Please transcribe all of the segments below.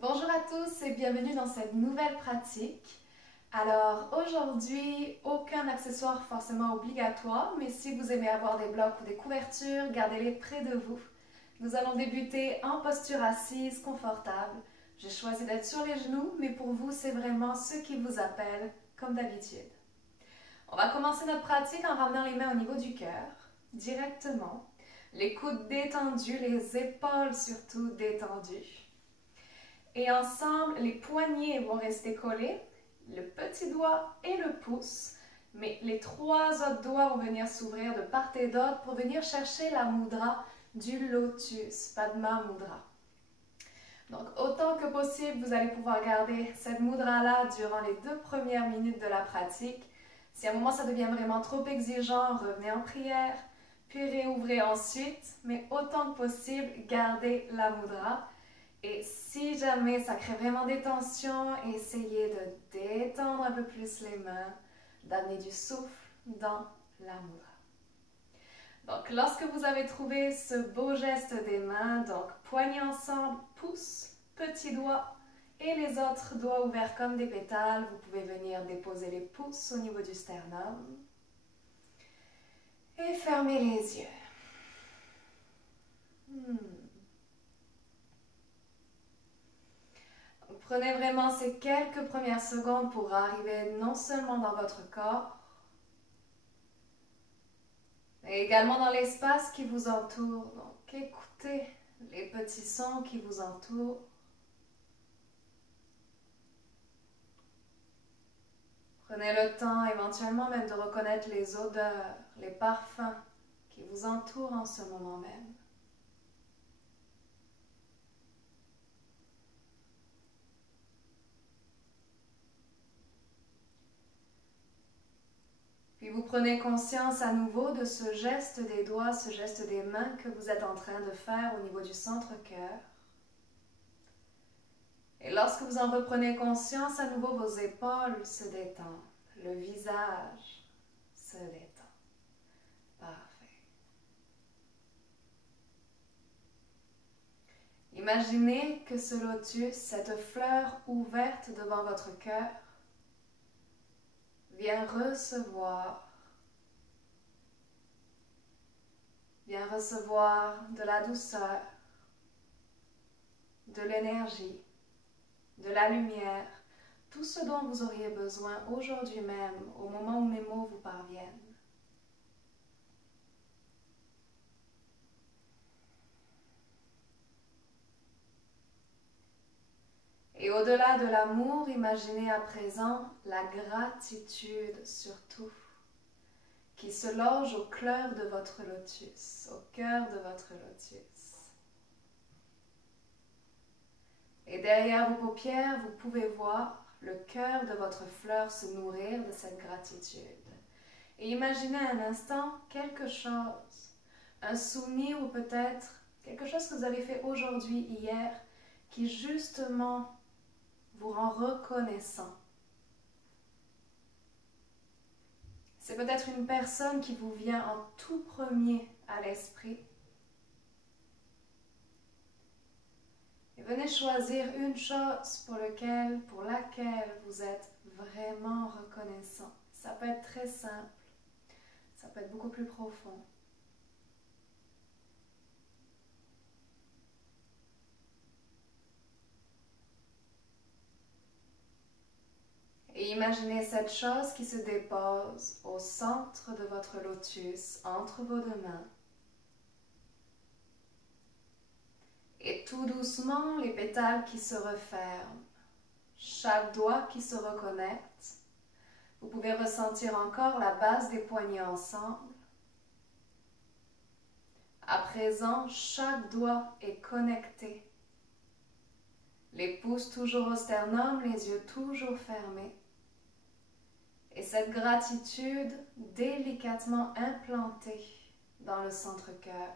Bonjour à tous et bienvenue dans cette nouvelle pratique. Alors aujourd'hui, aucun accessoire forcément obligatoire, mais si vous aimez avoir des blocs ou des couvertures, gardez-les près de vous. Nous allons débuter en posture assise, confortable. J'ai choisi d'être sur les genoux, mais pour vous, c'est vraiment ce qui vous appelle, comme d'habitude. On va commencer notre pratique en ramenant les mains au niveau du cœur, directement. Les coudes détendus, les épaules surtout détendues. Et ensemble, les poignets vont rester collés, le petit doigt et le pouce, mais les trois autres doigts vont venir s'ouvrir de part et d'autre pour venir chercher la mudra du lotus, Padma Mudra. Donc, autant que possible, vous allez pouvoir garder cette mudra-là durant les 2 premières minutes de la pratique. Si à un moment ça devient vraiment trop exigeant, revenez en prière, puis réouvrez ensuite, mais autant que possible, gardez la mudra. Et si jamais ça crée vraiment des tensions, essayez de détendre un peu plus les mains, d'amener du souffle dans la mudra. Donc, lorsque vous avez trouvé ce beau geste des mains, donc poignets ensemble, pouce, petit doigt et les autres doigts ouverts comme des pétales, vous pouvez venir déposer les pouces au niveau du sternum et fermer les yeux. Prenez vraiment ces quelques premières secondes pour arriver non seulement dans votre corps, mais également dans l'espace qui vous entoure. Donc écoutez les petits sons qui vous entourent. Prenez le temps éventuellement même de reconnaître les odeurs, les parfums qui vous entourent en ce moment même. Puis vous prenez conscience à nouveau de ce geste des doigts, ce geste des mains que vous êtes en train de faire au niveau du centre-cœur. Et lorsque vous en reprenez conscience, à nouveau vos épaules se détendent, le visage se détend. Parfait. Imaginez que ce lotus, cette fleur ouverte devant votre cœur, vient recevoir de la douceur, de l'énergie, de la lumière, tout ce dont vous auriez besoin aujourd'hui même, au moment où mes mots vous parviennent. Et au-delà de l'amour, imaginez à présent la gratitude surtout, qui se loge au cœur de votre lotus, au cœur de votre lotus. Et derrière vos paupières, vous pouvez voir le cœur de votre fleur se nourrir de cette gratitude. Et imaginez un instant quelque chose, un souvenir ou peut-être quelque chose que vous avez fait aujourd'hui, hier, qui justement vous rend reconnaissant. C'est peut-être une personne qui vous vient en tout premier à l'esprit. Et venez choisir une chose pour laquelle vous êtes vraiment reconnaissant. Ça peut être très simple, ça peut être beaucoup plus profond. Et imaginez cette chose qui se dépose au centre de votre lotus, entre vos deux mains. Et tout doucement, les pétales qui se referment, chaque doigt qui se reconnecte. Vous pouvez ressentir encore la base des poignets ensemble. À présent, chaque doigt est connecté. Les pouces toujours au sternum, les yeux toujours fermés. Et cette gratitude délicatement implantée dans le centre-cœur.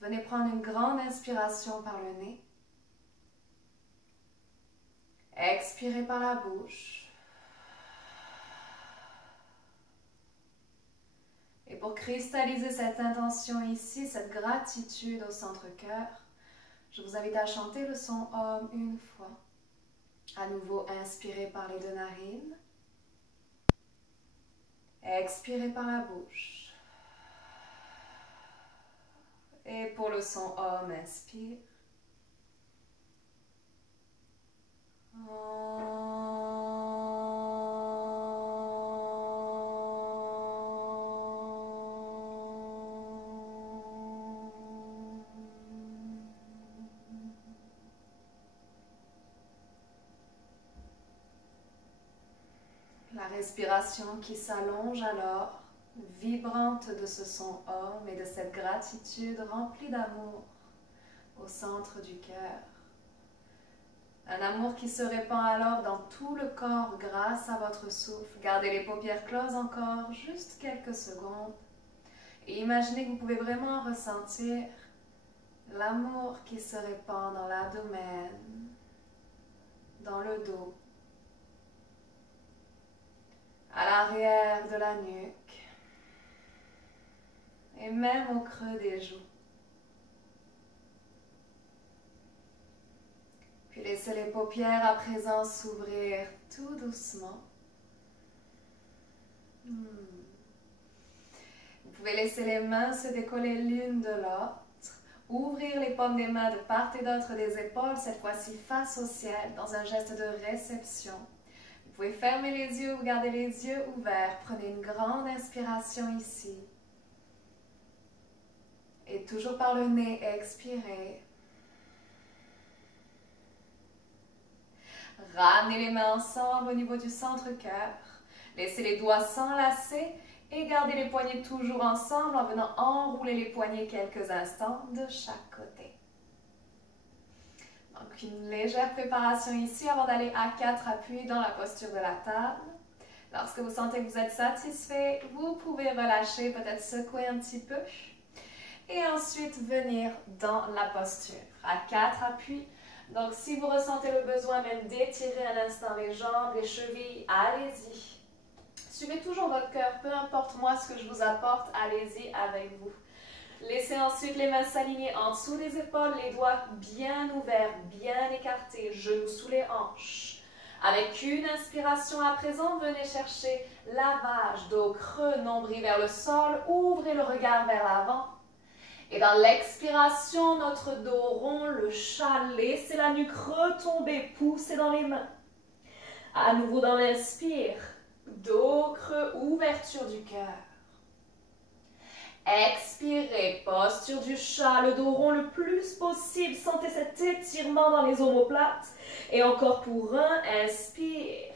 Venez prendre une grande inspiration par le nez. Expirez par la bouche. Et pour cristalliser cette intention ici, cette gratitude au centre-cœur, Je vous invite à chanter le son Om une fois. À nouveau, inspirez par les deux narines. Expirez par la bouche. Et pour le son Om, inspire. La respiration qui s'allonge alors, vibrante de ce son Om et de cette gratitude remplie d'amour au centre du cœur. Un amour qui se répand alors dans tout le corps grâce à votre souffle. Gardez les paupières closes encore juste quelques secondes et imaginez que vous pouvez vraiment ressentir l'amour qui se répand dans l'abdomen, dans le dos, à l'arrière de la nuque et même au creux des joues. Puis laissez les paupières à présent s'ouvrir tout doucement. Vous pouvez laisser les mains se décoller l'une de l'autre. Ouvrir les paumes des mains de part et d'autre des épaules, cette fois-ci face au ciel, dans un geste de réception. Vous pouvez fermer les yeux ou garder les yeux ouverts. Prenez une grande inspiration ici. Et toujours par le nez, expirez. Ramenez les mains ensemble au niveau du centre-cœur. Laissez les doigts s'enlacer et gardez les poignets toujours ensemble en venant enrouler les poignets quelques instants de chaque côté. Donc une légère préparation ici avant d'aller à 4 appuis dans la posture de la table. Lorsque vous sentez que vous êtes satisfait, vous pouvez relâcher, peut-être secouer un petit peu. Et ensuite venir dans la posture à 4 appuis. Donc si vous ressentez le besoin même d'étirer un instant les jambes, les chevilles, allez-y. Suivez toujours votre cœur, peu importe moi ce que je vous apporte, allez-y avec vous. Laissez ensuite les mains s'aligner en dessous des épaules, les doigts bien ouverts, bien écartés, genoux sous les hanches. Avec une inspiration à présent, venez chercher lavage, dos creux, nombril vers le sol, ouvrez le regard vers l'avant. Et dans l'expiration, notre dos rond, le chat, laissez la nuque retomber, poussez dans les mains. À nouveau dans l'inspire. Dos creux, ouverture du cœur. Expirez, posture du chat, le dos rond le plus possible. Sentez cet étirement dans les omoplates. Et encore pour un, inspire.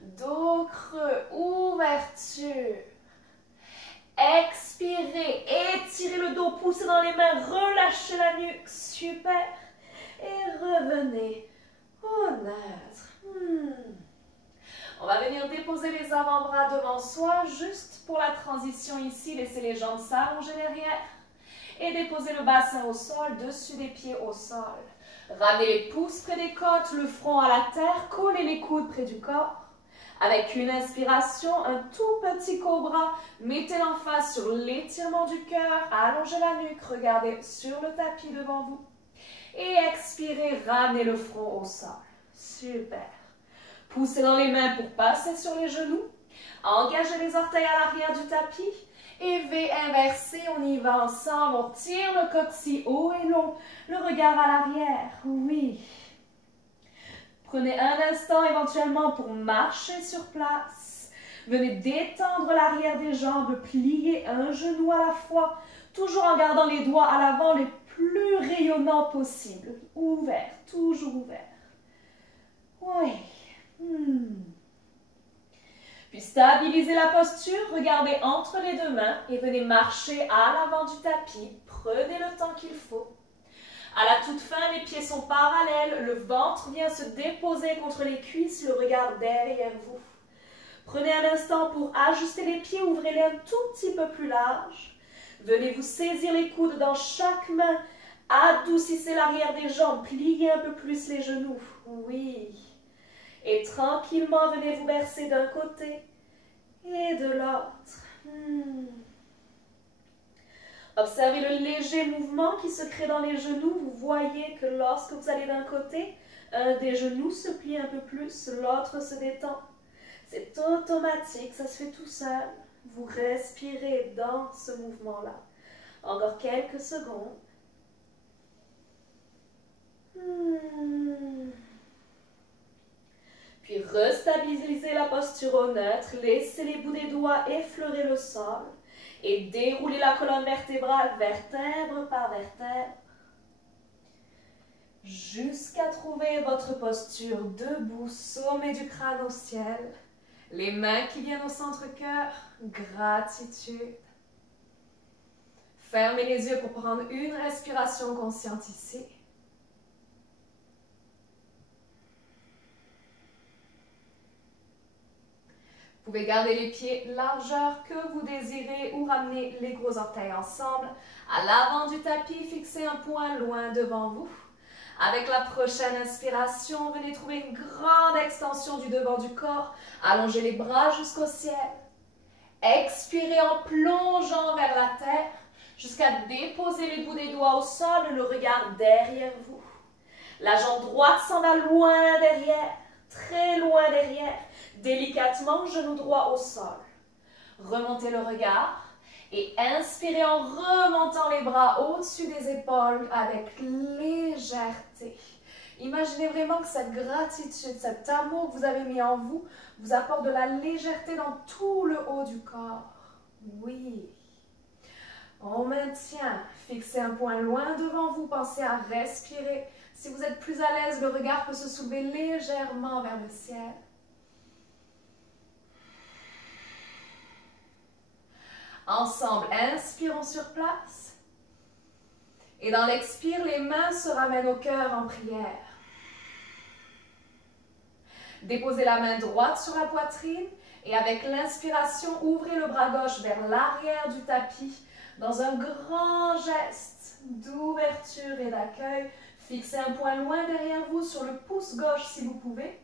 Dos creux, ouverture. Expirez, étirez le dos, poussez dans les mains, relâchez la nuque. Super. Et revenez au neutre. On va venir déposer les avant-bras devant soi, juste pour la transition ici. Laissez les jambes s'allonger derrière et déposez le bassin au sol, dessus des pieds au sol. Ramenez les pouces près des côtes, le front à la terre, collez les coudes près du corps. Avec une inspiration, un tout petit cobra, mettez l'emphase sur l'étirement du cœur, allongez la nuque, regardez sur le tapis devant vous. Et expirez, ramenez le front au sol. Super. Poussez dans les mains pour passer sur les genoux. Engagez les orteils à l'arrière du tapis. Et V inversé, on y va ensemble. On tire le coccyx haut et long. Le regard à l'arrière. Oui. Prenez un instant éventuellement pour marcher sur place. Venez détendre l'arrière des jambes, plier un genou à la fois, toujours en gardant les doigts à l'avant les plus rayonnants possible. Ouvert, toujours ouvert. Oui. Puis stabilisez la posture, regardez entre les deux mains et venez marcher à l'avant du tapis. Prenez le temps qu'il faut. À la toute fin, les pieds sont parallèles, le ventre vient se déposer contre les cuisses, le regard derrière vous. Prenez un instant pour ajuster les pieds, ouvrez-les un tout petit peu plus large. Venez vous saisir les coudes dans chaque main, adoucissez l'arrière des jambes, pliez un peu plus les genoux. Oui. Et tranquillement, venez vous bercer d'un côté et de l'autre. Observez le léger mouvement qui se crée dans les genoux. Vous voyez que lorsque vous allez d'un côté, un des genoux se plie un peu plus, l'autre se détend. C'est automatique, ça se fait tout seul. Vous respirez dans ce mouvement-là. Encore quelques secondes. Puis restabilisez la posture au neutre. Laissez les bouts des doigts effleurer le sol. Et déroulez la colonne vertébrale vertèbre par vertèbre. Jusqu'à trouver votre posture debout, sommet du crâne au ciel. Les mains qui viennent au centre-cœur, gratitude. Fermez les yeux pour prendre une respiration consciente ici. Vous pouvez garder les pieds largeur que vous désirez ou ramener les gros orteils ensemble. À l'avant du tapis, fixez un point loin devant vous. Avec la prochaine inspiration, venez trouver une grande extension du devant du corps. Allongez les bras jusqu'au ciel. Expirez en plongeant vers la terre jusqu'à déposer les bouts des doigts au sol, le regard derrière vous. La jambe droite s'en va loin derrière, très loin derrière. Délicatement, genou droit au sol. Remontez le regard et inspirez en remontant les bras au-dessus des épaules avec légèreté. Imaginez vraiment que cette gratitude, cet amour que vous avez mis en vous, vous apporte de la légèreté dans tout le haut du corps. Oui. On maintient. Fixez un point loin devant vous. Pensez à respirer. Si vous êtes plus à l'aise, le regard peut se soulever légèrement vers le ciel. Ensemble, inspirons sur place. Et dans l'expire, les mains se ramènent au cœur en prière. Déposez la main droite sur la poitrine et avec l'inspiration, ouvrez le bras gauche vers l'arrière du tapis dans un grand geste d'ouverture et d'accueil. Fixez un point loin derrière vous sur le pouce gauche si vous pouvez.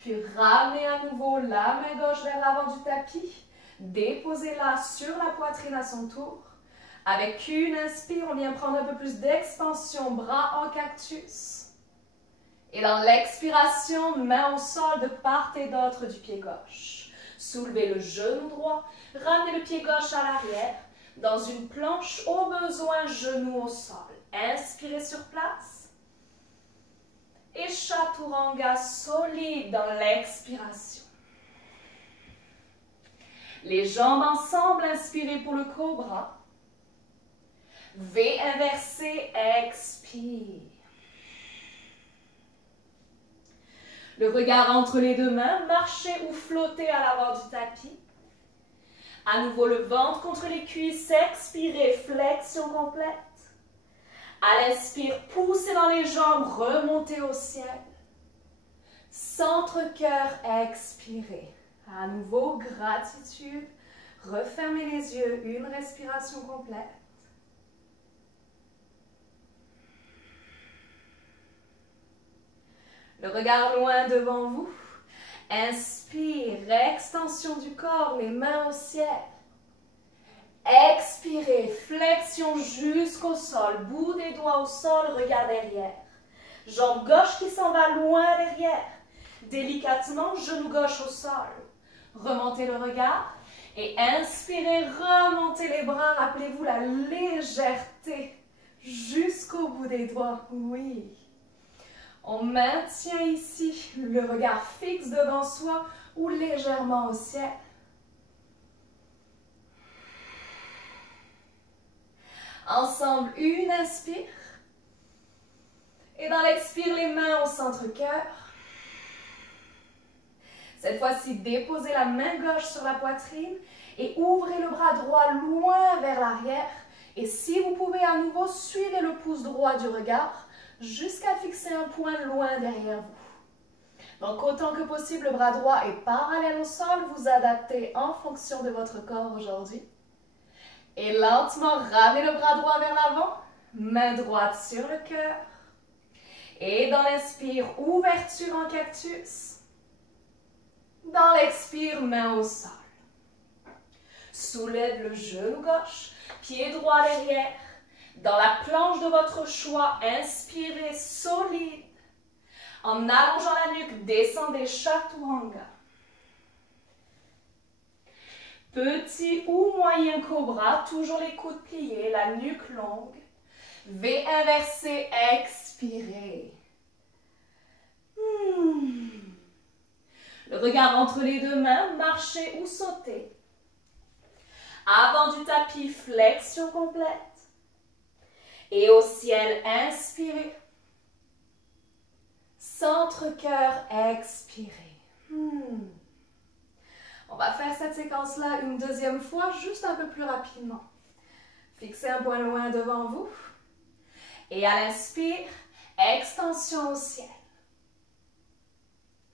Puis ramenez à nouveau la main gauche vers l'avant du tapis. Déposez-la sur la poitrine à son tour. Avec une inspire, on vient prendre un peu plus d'expansion, bras en cactus. Et dans l'expiration, main au sol de part et d'autre du pied gauche. Soulevez le genou droit, ramenez le pied gauche à l'arrière. Dans une planche, au besoin, genou au sol. Inspirez sur place. Et Chaturanga solide dans l'expiration. Les jambes ensemble, inspirez pour le cobra. V inversé, expire. Le regard entre les deux mains, marchez ou flottez à l'avant du tapis. À nouveau le ventre contre les cuisses, expirez, flexion complète. À l'inspire, poussez dans les jambes, remontez au ciel. Centre-cœur, expirez. À nouveau, gratitude. Refermez les yeux, une respiration complète. Le regard loin devant vous. Inspire, extension du corps, les mains au ciel. Expirez, flexion jusqu'au sol, bout des doigts au sol, regard derrière. Jambe gauche qui s'en va loin derrière. Délicatement, genou gauche au sol. Remontez le regard et inspirez, remontez les bras. Rappelez-vous la légèreté jusqu'au bout des doigts. Oui. On maintient ici le regard fixe devant soi ou légèrement au ciel. Ensemble, une inspire. Et dans l'expire, les mains au centre-cœur. Cette fois-ci, déposez la main gauche sur la poitrine et ouvrez le bras droit loin vers l'arrière. Et si vous pouvez à nouveau, suivez le pouce droit du regard jusqu'à fixer un point loin derrière vous. Donc, autant que possible, le bras droit est parallèle au sol. Vous adaptez en fonction de votre corps aujourd'hui. Et lentement, ramenez le bras droit vers l'avant. Main droite sur le cœur. Et dans l'inspire, ouverture en cactus. Dans l'expire, main au sol. Soulève le genou gauche. pied droit derrière. Dans la planche de votre choix, inspirez solide. En allongeant la nuque, descendez Chaturanga. Petit ou moyen cobra, toujours les coudes pliés, la nuque longue. V inversé, expirez. Le regard entre les deux mains, marchez ou sautez. Avant du tapis, flexion complète. Et au ciel, inspirez. Centre-cœur, expirez. On va faire cette séquence-là une deuxième fois, juste un peu plus rapidement. Fixez un point loin devant vous. Et à l'inspire, extension au ciel.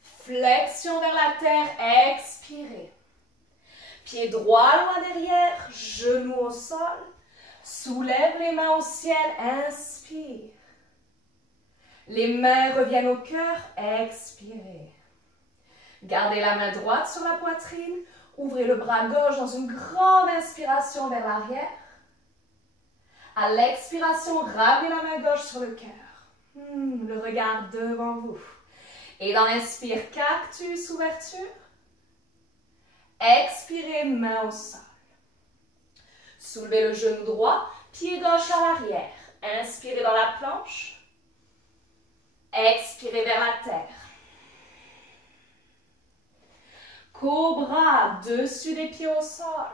Flexion vers la terre, expirez. Pied droit loin derrière, genou au sol. Soulève les mains au ciel, inspire. Les mains reviennent au cœur, expirez. Gardez la main droite sur la poitrine, ouvrez le bras gauche dans une grande inspiration vers l'arrière. À l'expiration, ramenez la main gauche sur le cœur. Le regard devant vous. Et dans l'inspire, cactus, ouverture. Expirez, main au sol. Soulevez le genou droit, pied gauche à l'arrière. Inspirez dans la planche. Expirez vers la terre. Cobra, dessus des pieds au sol.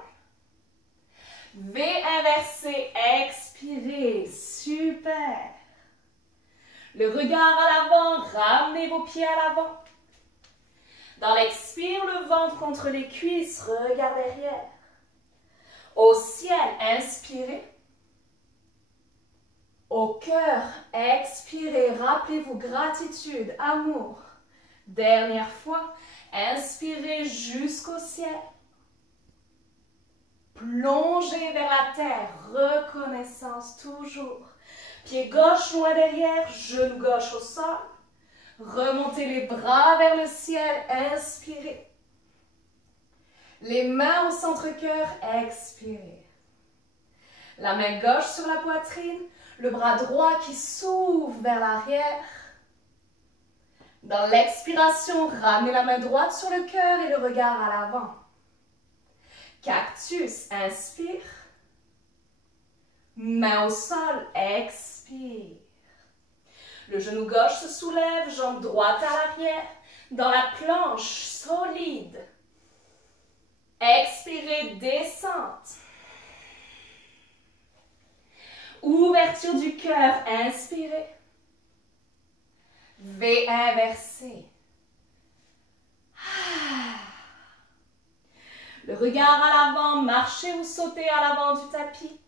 V inversé, expirez, super. Le regard à l'avant, ramenez vos pieds à l'avant. Dans l'expire, le ventre contre les cuisses, regard derrière. Au ciel, inspirez. Au cœur, expirez, rappelez-vous gratitude, amour. Dernière fois, inspirez jusqu'au ciel. Plongez vers la terre, reconnaissance toujours. Pied gauche loin derrière, genou gauche au sol. Remontez les bras vers le ciel, inspirez. Les mains au centre-cœur, expirez. La main gauche sur la poitrine, le bras droit qui s'ouvre vers l'arrière. Dans l'expiration, ramenez la main droite sur le cœur et le regard à l'avant. Cactus, inspire. Main au sol, expire. Le genou gauche se soulève, jambe droite à l'arrière. Dans la planche, solide. Expirez, descente. Ouverture du cœur, inspirez. V inversé. Le regard à l'avant, marchez ou sautez à l'avant du tapis.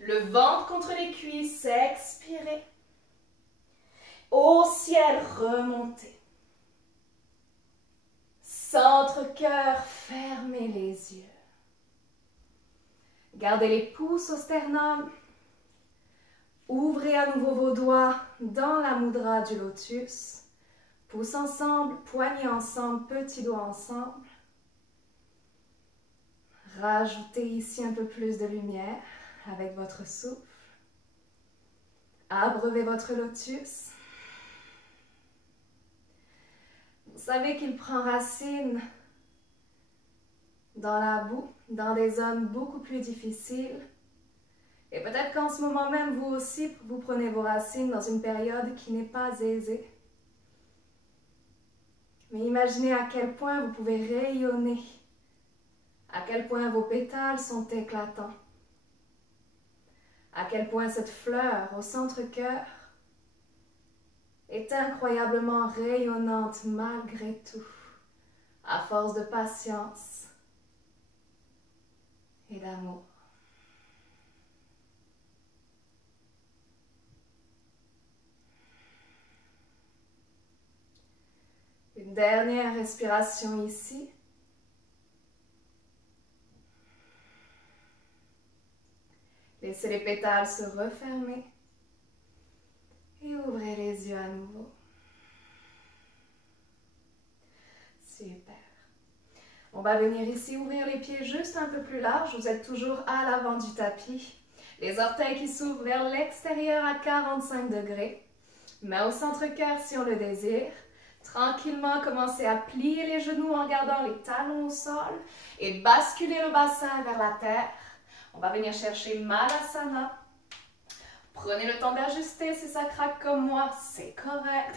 Le ventre contre les cuisses, expirez. Au ciel, remontez. Centre-cœur, fermez les yeux. Gardez les pouces au sternum. Ouvrez à nouveau vos doigts dans la mudra du lotus. Pouces ensemble, poignets ensemble, petits doigts ensemble. Rajoutez ici un peu plus de lumière avec votre souffle. Abreuvez votre lotus. Vous savez qu'il prend racine dans la boue, dans des zones beaucoup plus difficiles. Et peut-être qu'en ce moment même, vous aussi, vous prenez vos racines dans une période qui n'est pas aisée. Mais imaginez à quel point vous pouvez rayonner, à quel point vos pétales sont éclatants, à quel point cette fleur au centre-cœur est incroyablement rayonnante malgré tout, à force de patience et d'amour. Une dernière respiration ici. Laissez les pétales se refermer et ouvrez les yeux à nouveau. Super. On va venir ici ouvrir les pieds juste un peu plus large. Vous êtes toujours à l'avant du tapis. Les orteils qui s'ouvrent vers l'extérieur à 45 degrés. Main au centre-cœur si on le désire. Tranquillement, commencez à plier les genoux en gardant les talons au sol et basculer le bassin vers la terre. On va venir chercher Malasana. Prenez le temps d'ajuster si ça craque comme moi, c'est correct.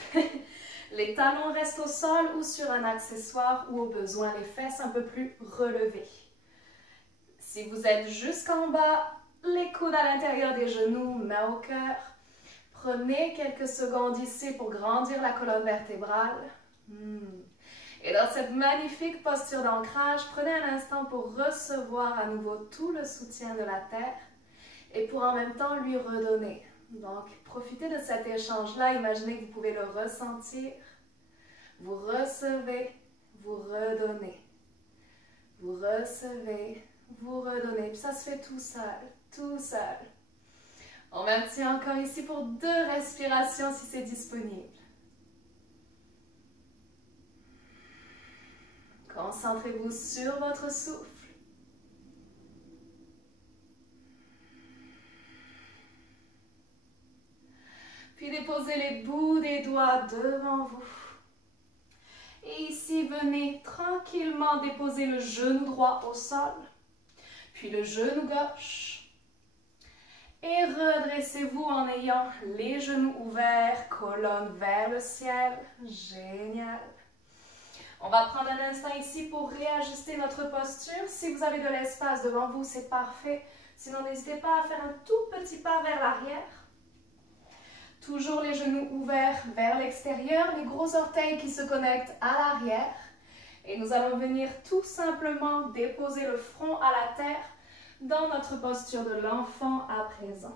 Les talons restent au sol ou sur un accessoire ou au besoin les fesses un peu plus relevées. Si vous êtes jusqu'en bas, les coudes à l'intérieur des genoux, main au cœur. Prenez quelques secondes ici pour grandir la colonne vertébrale. Et dans cette magnifique posture d'ancrage, prenez un instant pour recevoir à nouveau tout le soutien de la terre et pour en même temps lui redonner. Donc, profitez de cet échange-là. Imaginez que vous pouvez le ressentir. Vous recevez, vous redonnez. Vous recevez, vous redonnez. Puis ça se fait tout seul, tout seul. On maintient encore ici pour 2 respirations si c'est disponible. Concentrez-vous sur votre souffle. Puis déposez les bouts des doigts devant vous. Et ici, venez tranquillement déposer le genou droit au sol, puis le genou gauche. Et redressez-vous en ayant les genoux ouverts, colonne vers le ciel. Génial. On va prendre un instant ici pour réajuster notre posture. Si vous avez de l'espace devant vous, c'est parfait. Sinon, n'hésitez pas à faire un tout petit pas vers l'arrière. Toujours les genoux ouverts vers l'extérieur, les gros orteils qui se connectent à l'arrière. Et nous allons venir tout simplement déposer le front à la terre dans notre posture de l'enfant à présent.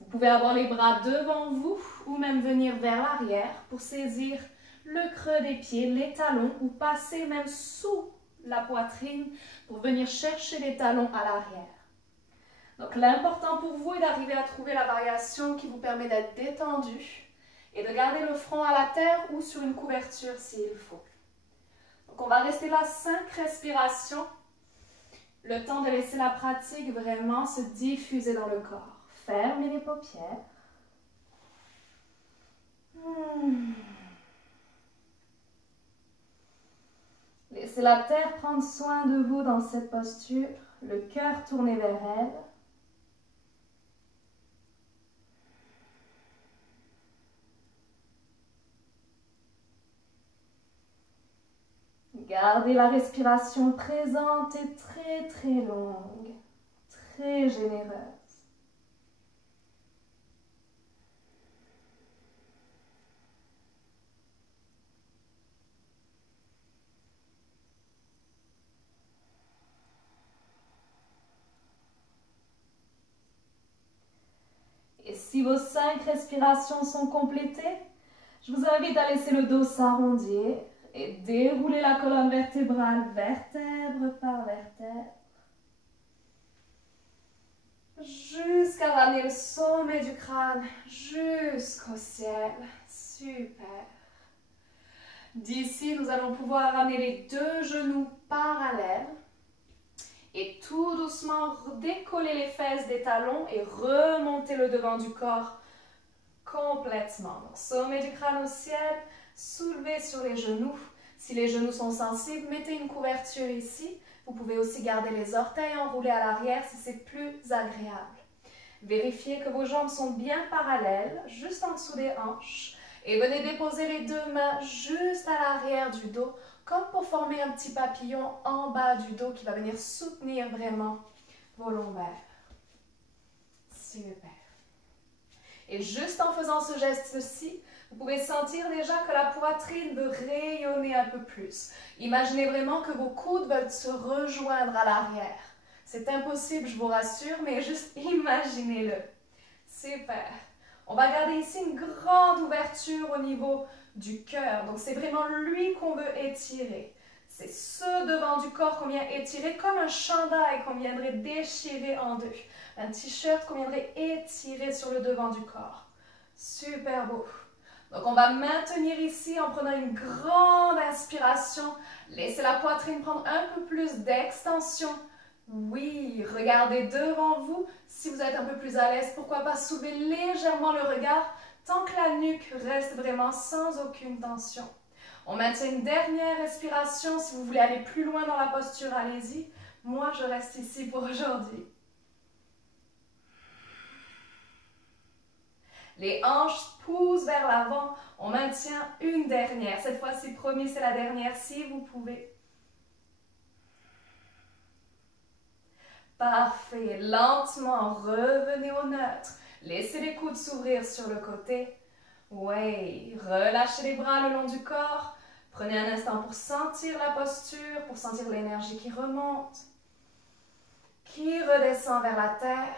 Vous pouvez avoir les bras devant vous ou même venir vers l'arrière pour saisir le creux des pieds, les talons ou passer même sous la poitrine pour venir chercher les talons à l'arrière. Donc l'important pour vous est d'arriver à trouver la variation qui vous permet d'être détendu et de garder le front à la terre ou sur une couverture s'il faut. Donc on va rester là 5 respirations, le temps de laisser la pratique vraiment se diffuser dans le corps. Fermez les paupières. Laissez la terre prendre soin de vous dans cette posture, le cœur tourné vers elle. Gardez la respiration présente et très très longue, très généreuse. Et si vos 5 respirations sont complétées, je vous invite à laisser le dos s'arrondir et dérouler la colonne vertébrale vertèbre par vertèbre jusqu'à ramener le sommet du crâne jusqu'au ciel. Super. D'ici, nous allons pouvoir ramener les 2 genoux parallèles et tout doucement décoller les fesses des talons et remonter le devant du corps complètement. Donc, sommet du crâne au ciel, soulevez sur les genoux. Si les genoux sont sensibles, mettez une couverture ici. Vous pouvez aussi garder les orteils enroulés à l'arrière si c'est plus agréable. Vérifiez que vos jambes sont bien parallèles, juste en dessous des hanches. Et venez déposer les 2 mains juste à l'arrière du dos, comme pour former un petit papillon en bas du dos qui va venir soutenir vraiment vos lombaires. Super. Et juste en faisant ce geste-ci, vous pouvez sentir déjà que la poitrine veut rayonner un peu plus. Imaginez vraiment que vos coudes veulent se rejoindre à l'arrière. C'est impossible, je vous rassure, mais juste imaginez-le. Super. On va garder ici une grande ouverture au niveau du cœur. Donc, c'est vraiment lui qu'on veut étirer. C'est ce devant du corps qu'on vient étirer comme un chandail qu'on viendrait déchirer en 2. Un t-shirt qu'on viendrait étirer sur le devant du corps. Super beau. Donc, on va maintenir ici en prenant une grande inspiration. Laissez la poitrine prendre un peu plus d'extension. Oui, regardez devant vous. Si vous êtes un peu plus à l'aise, pourquoi pas soulever légèrement le regard tant que la nuque reste vraiment sans aucune tension. On maintient une dernière respiration. Si vous voulez aller plus loin dans la posture, allez-y. Moi, je reste ici pour aujourd'hui. Les hanches poussent vers l'avant. On maintient une dernière. Cette fois-ci, promis, c'est la dernière si vous pouvez. Parfait. Lentement, revenez au neutre. Laissez les coudes s'ouvrir sur le côté. Oui, relâchez les bras le long du corps. Prenez un instant pour sentir la posture, pour sentir l'énergie qui remonte, qui redescend vers la terre.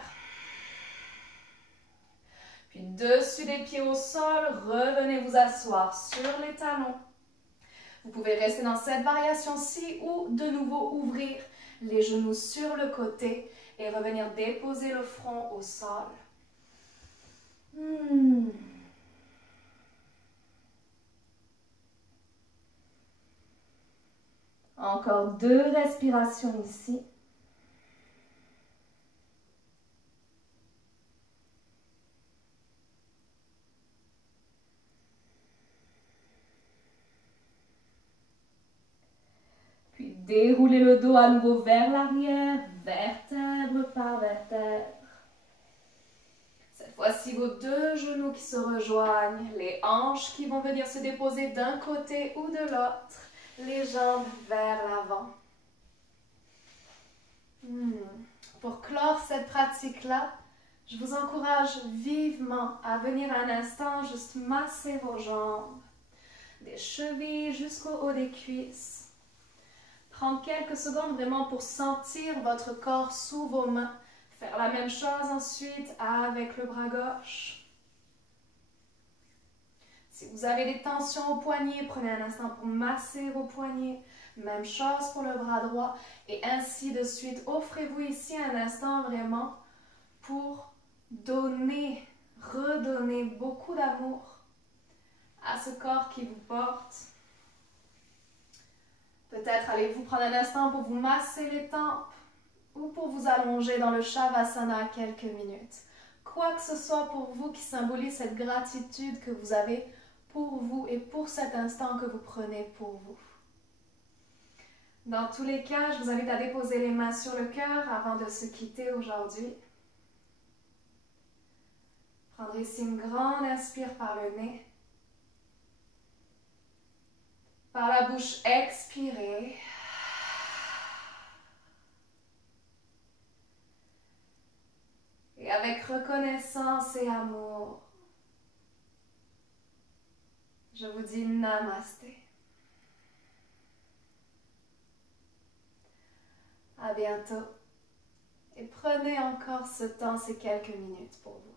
Puis dessus des pieds au sol, revenez vous asseoir sur les talons. Vous pouvez rester dans cette variation-ci ou de nouveau ouvrir les genoux sur le côté et revenir déposer le front au sol. Encore 2 respirations ici. Puis déroulez le dos à nouveau vers l'arrière, vertèbre par vertèbre. Cette fois-ci, vos 2 genoux qui se rejoignent, les hanches qui vont venir se déposer d'un côté ou de l'autre, les jambes vers l'avant. Pour clore cette pratique-là, je vous encourage vivement à venir un instant juste masser vos jambes, des chevilles jusqu'au haut des cuisses. Prendre quelques secondes vraiment pour sentir votre corps sous vos mains. Faire la même chose ensuite avec le bras gauche. Si vous avez des tensions au poignet, prenez un instant pour masser vos poignets. Même chose pour le bras droit et ainsi de suite. Offrez-vous ici un instant vraiment pour donner, redonner beaucoup d'amour à ce corps qui vous porte. Peut-être allez-vous prendre un instant pour vous masser les tempes ou pour vous allonger dans le Shavasana quelques minutes. Quoi que ce soit pour vous qui symbolise cette gratitude que vous avez pour vous et pour cet instant que vous prenez pour vous. Dans tous les cas, je vous invite à déposer les mains sur le cœur avant de se quitter aujourd'hui. Prendre ici une grande inspire par le nez. Par la bouche, expirez. Et avec reconnaissance et amour, je vous dis Namasté. À bientôt. Et prenez encore ce temps, ces quelques minutes pour vous.